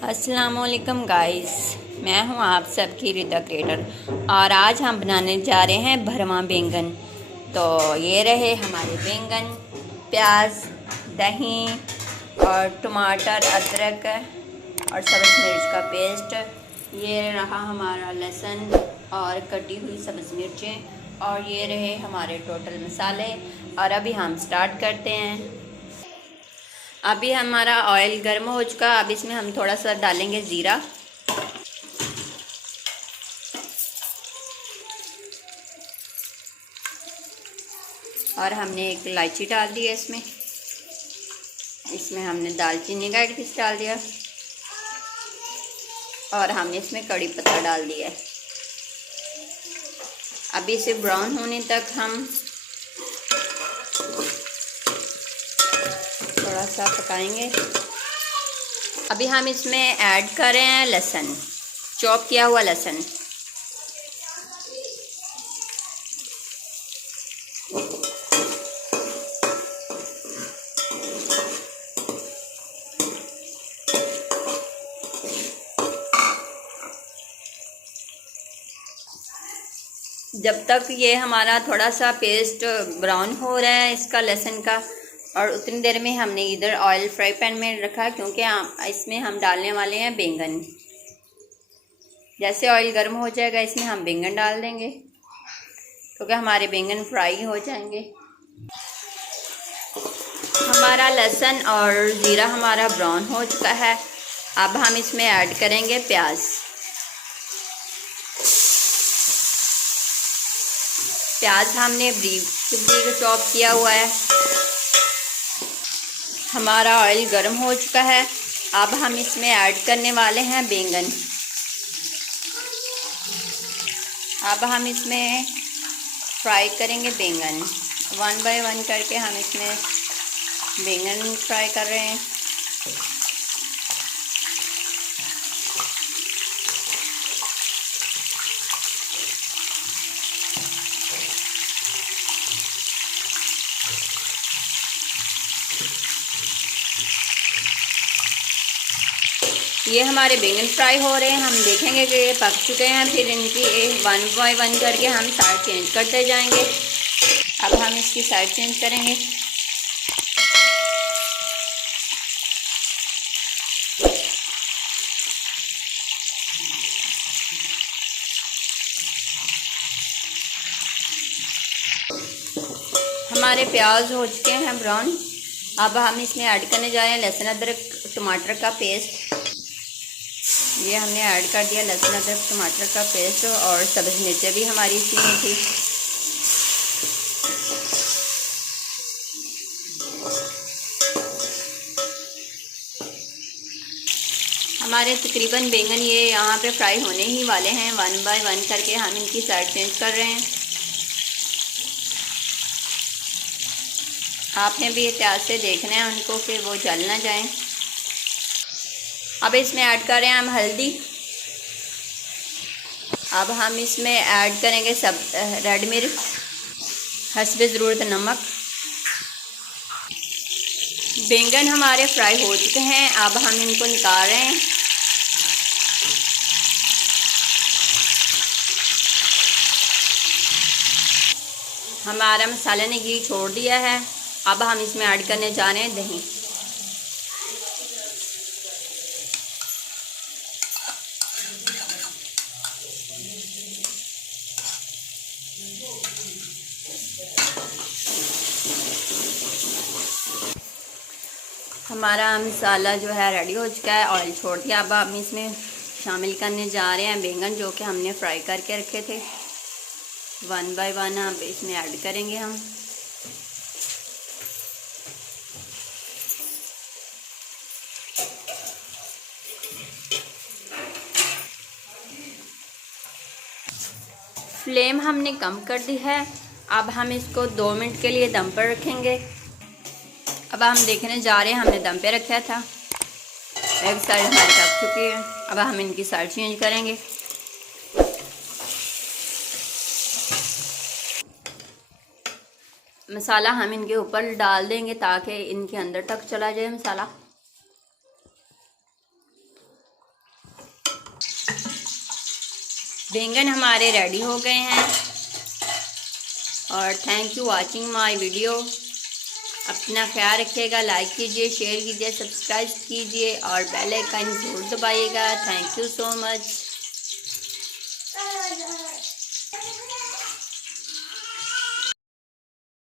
अस्सलामुअलैकुम गाइस, मैं हूं आप सबकी रिदा क्रिएटर और आज हम बनाने जा रहे हैं भरवा बैंगन। तो ये रहे हमारे बैंगन, प्याज, दही और टमाटर, अदरक और सब्ज़ मिर्च का पेस्ट। ये रहा हमारा लहसुन और कटी हुई सब्ज़ मिर्चें और ये रहे हमारे टोटल मसाले। और अभी हम स्टार्ट करते हैं। अभी हमारा ऑयल गर्म हो चुका। अब इसमें हम थोड़ा सा डालेंगे ज़ीरा और हमने एक इलायची डाल दी है इसमें। इसमें हमने दालचीनी का एक पीस डाल दिया और हमने इसमें कड़ी पत्ता डाल दिया है। अभी इसे ब्राउन होने तक हम थोड़ा सा पकाएंगे। अभी हम इसमें ऐड कर रहे हैं लहसुन, चॉप किया हुआ लहसुन। जब तक ये हमारा थोड़ा सा पेस्ट ब्राउन हो रहा है इसका लहसुन का, और उतनी देर में हमने इधर ऑयल फ्राई पैन में रखा क्योंकि इसमें हम डालने वाले हैं बैंगन। जैसे ऑयल गर्म हो जाएगा इसमें हम बैंगन डाल देंगे क्योंकि हमारे बैंगन फ्राई हो जाएंगे। हमारा लहसुन और ज़ीरा हमारा ब्राउन हो चुका है। अब हम इसमें ऐड करेंगे प्याज। प्याज हमने ब्रीक चॉप किया हुआ है। हमारा ऑयल गर्म हो चुका है। अब हम इसमें ऐड करने वाले हैं बैंगन। अब हम इसमें फ्राई करेंगे बैंगन। वन बाय वन करके हम इसमें बैंगन फ्राई कर रहे हैं। ये हमारे बैंगन फ्राई हो रहे हैं। हम देखेंगे कि ये पक चुके हैं, फिर इनकी वन बाय वन करके हम साइड चेंज करते जाएंगे। अब हम इसकी साइड चेंज करेंगे। हमारे प्याज हो चुके हैं ब्राउन। अब हम इसमें ऐड करने जा रहे हैं लहसुन अदरक टमाटर का पेस्ट। ये हमने ऐड कर दिया लहसुन अदरक टमाटर का पेस्ट और सब्ज़ मिर्चें भी हमारी इसी में थी। हमारे तकरीबन बैंगन ये यहाँ पे फ्राई होने ही वाले हैं। वन बाय वन करके हम इनकी साइड चेंज कर रहे हैं। आपने भी एहतियात से देखना है उनको कि वो जल ना जाएं। अब इसमें ऐड कर रहे हैं हम हल्दी। अब हम इसमें ऐड करेंगे सब रेड मिर्च, हस्बे ज़रूरत नमक। बैंगन हमारे फ्राई हो चुके हैं। अब हम इनको निकाल रहे हैं। हमारा मसाले ने घी छोड़ दिया है। अब हम इसमें ऐड करने जा रहे हैं दही। हमारा मसाला जो है रेडी हो चुका है, ऑयल छोड़ दिया। अब हम इसमें शामिल करने जा रहे हैं बैंगन जो कि हमने फ्राई करके रखे थे। वन बाय वन अब इसमें ऐड करेंगे हम। फ्लेम हमने कम कर दी है। अब हम इसको 2 मिनट के लिए दम पर रखेंगे। अब हम देखने जा रहे हैं, हमने दम पे रखा था। एक साइड हमारी पक चुकी है। अब हम इनकी साइड चेंज करेंगे। मसाला हम इनके ऊपर डाल देंगे ताकि इनके अंदर तक चला जाए मसाला। बैंगन हमारे रेडी हो गए हैं। और thank you watching my video. अपना ख्याल रखिएगा, लाइक कीजिए, शेयर कीजिए, सब्सक्राइब कीजिए और बेल आइकन जरूर दबाइएगा। Thank you so much.